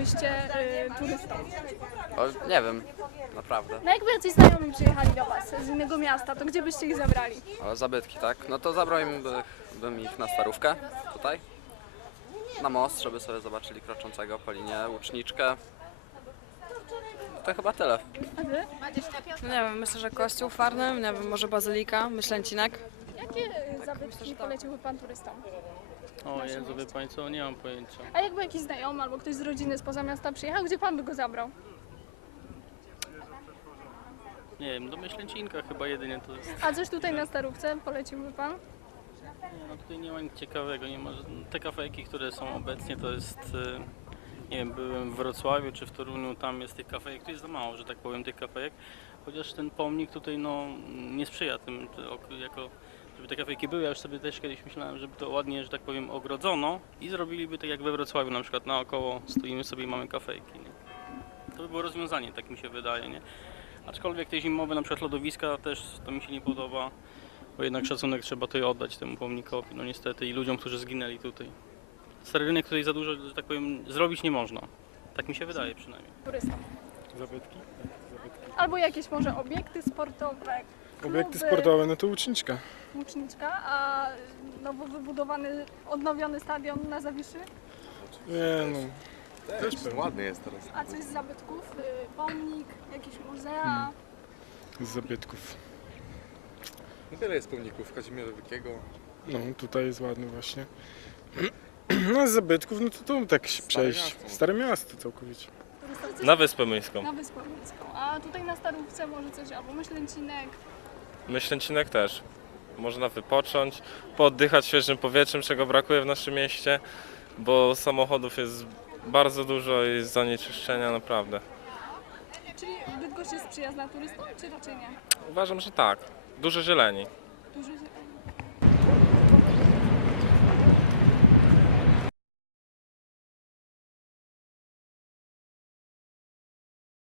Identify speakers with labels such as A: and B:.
A: dalibyście turystom?
B: O, nie wiem, naprawdę.
A: No jakby jacyś znajomi przyjechali do Was z innego miasta, to gdzie byście ich zabrali?
B: O, zabytki, tak? No to zabrałbym ich na Starówkę, tutaj. Na most, żeby sobie zobaczyli kroczącego po linie, łuczniczkę. To chyba tyle.
A: A Wy?
C: No nie wiem, myślę, że kościół w Farnym, nie wiem, może bazylika, Myślęcinek.
A: Jakie zabytki poleciłby Pan turystom?
D: O Jezu, wie Pani co, nie mam pojęcia.
A: A jakby jakiś znajomy albo ktoś z rodziny spoza miasta przyjechał, gdzie Pan by go zabrał?
D: Nie wiem, do Myślęcinka chyba jedynie to jest.
A: A coś tutaj na Starówce poleciłby Pan?
D: Nie, no tutaj nie ma nic ciekawego, nie ma. Te kafejki, które są obecnie to jest, nie wiem, byłem w Wrocławiu czy w Toruniu, tam jest tych kafejek, tu jest za mało, że tak powiem, tych kafejek. Chociaż ten pomnik tutaj no nie sprzyja tym, żeby te kafejki były. Ja już sobie też kiedyś myślałem, żeby to ładnie, że tak powiem, ogrodzono i zrobiliby tak jak we Wrocławiu, na przykład naokoło stoimy sobie i mamy kafejki. Nie? To by było rozwiązanie, tak mi się wydaje, nie? Aczkolwiek te zimowe, na przykład lodowiska też to mi się nie podoba, bo jednak szacunek trzeba tutaj oddać temu pomnikowi, no niestety, i ludziom, którzy zginęli tutaj. Stary rynek tutaj za dużo, że tak powiem, zrobić nie można. Tak mi się wydaje przynajmniej.
A: Turystom.
E: Zabytki?
A: Albo jakieś może obiekty sportowe,
E: Obiekty
A: kluby,
E: sportowe, no to łuczniczka.
A: Łuczniczka, a nowo wybudowany, odnowiony stadion na Zawiszy?
E: Nie no, też pewnie.
F: Ładny jest teraz.
A: A coś z zabytków? Pomnik, jakieś muzea?
E: Z zabytków.
F: No tyle jest pomników Kazimierza Wielkiego.
E: No tutaj jest ładny właśnie. No z zabytków, no to tu tak się przejść.
F: miasto.
E: Stare miasto całkowicie.
A: Turystycy?
G: Na Wyspę Myjską.
A: Na Wyspę Miejską. A tutaj na Starówce może coś, albo Myślęcinek.
G: Myślęcinek też. Można wypocząć, pooddychać świeżym powietrzem, czego brakuje w naszym mieście, bo samochodów jest bardzo dużo i jest zanieczyszczenia naprawdę.
A: Czyli Bydgoszcz jest przyjazna turystom, czy raczej nie?
G: Uważam, że tak. Dużo zieleni.
A: Dużo się...